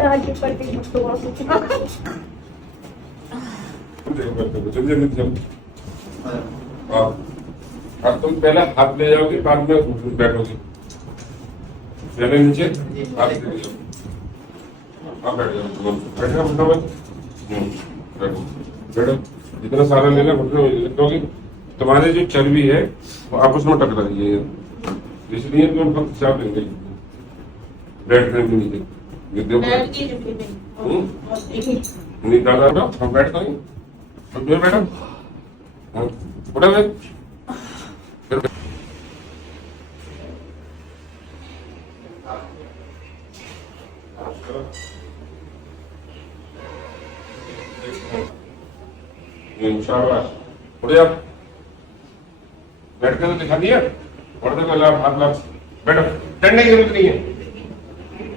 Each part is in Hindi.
आज पर के तो अब तुम पहले हाथ ले जाओगे, बाद में बैठोगे। पहले नीचे हाथ ले जाओ, आप बैठ जाओ, बैठना घुटनों में, बैठो बैठो। जितना सारा लेना घुटनों में रखोगे, तुम्हारे जो चर्बी है वो आपस में टकरा रही है, इसलिए तुम वक्त चाप लेंगे बैठने में नीचे नहीं दादा। हम बैठता नहीं, हम जो बैठा उठा मैं शाबाश। उठ जा, बैठ के तो दिखा दिया। और तो पहले हाथ ला, बैठो, डरने की जरूरत नहीं है,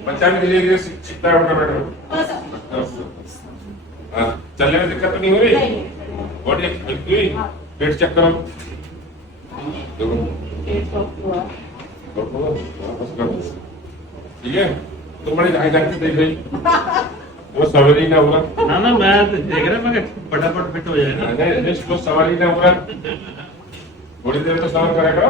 बच्चा भी धीरे धीरे सीखता है। उठा बैठो, हाँ चलने में दिक्कत तो नहीं हो रही, बॉडी हल्की हुई, पेट चेक करो, ठीक है। तुम बड़ी ढाई ढाई देख रही, वो सवाल ही ना होगा ना ना, मैं देख रहा मैं फटाफट फिट हो जाएगा। सवाल ही ना होगा, थोड़ी देर तो सवाल करेगा।